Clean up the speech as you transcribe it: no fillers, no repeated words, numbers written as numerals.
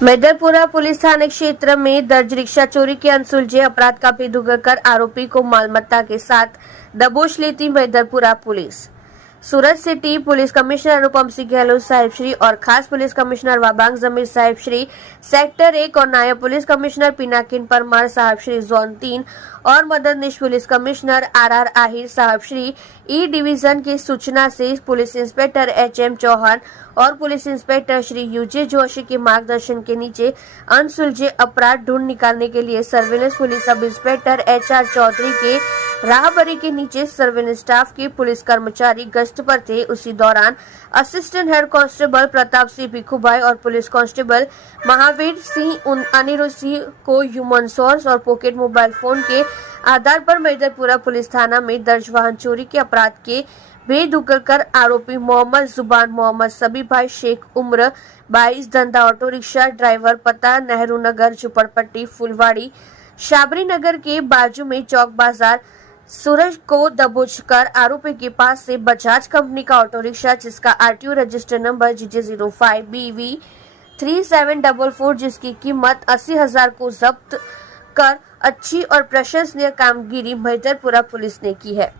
मैदरपुरा police थाने क्षेत्र में दर्ज रिक्शा चोरी के अनसुलझे अपराध का भेद उगलकर आरोपी को मालमत्ता के साथ दबोच लेती मैदरपुरा पुलिस। सूरत city police commissioner Anupam Singh Gehlot Sahib Shri और खास पुलिस कमिश्नर वाबांग जमीर साहिब श्री सेक्टर 1 और नायब police commissioner Pinakin Parmar Sahib Shri zone 3 और मददनीश पुलिस कमिश्नर आर आहिर साहब श्री ई डिवीजन की सूचना से पुलिस इंस्पेक्टर HM चौहान और पुलिस इंस्पेक्टर श्री यूजे जोशी के मार्गदर्शन के नीचे अनसुलझे अपराध ढूंढ निकालने के लिए surveillance police sub inspector HR Chaudhary के राहबरी के नीचे सर्विलेंस स्टाफ के पुलिस कर्मचारी गश्त पर थे। उसी दौरान assistant head constable Pratap Singh Bhikhubhai और पुलिस कांस्टेबल महावीर सिंह अनिरुद्ध सिंह को ह्यूमन सोर्स और पॉकेट मोबाइल फोन के आधार पर मैदरपुरा पुलिस थाना में दर्ज वाहन चोरी के अपराध के भेद उगलकर आरोपी मोहम्मद जुबान मोहम्मद सबी भाई शेख उम्र 22 धंधा ऑटो रिक्शा ड्राइवर पता नेहरू नगर झुपड़पट्टी फुलवाड़ी शाबरी नगर के बाजू में चौक बाजार सूरज को दबोचकर आरोपी के पास से बजाज कंपनी का ऑटो रिक्शा जिसका RTO रजिस्टर नंबर GJ05BV 3744 जिसकी कीमत 80,000 को जब्त कर अच्छी और प्रशंसनीय कामगिरी मैदरपुरा पुलिस ने की है।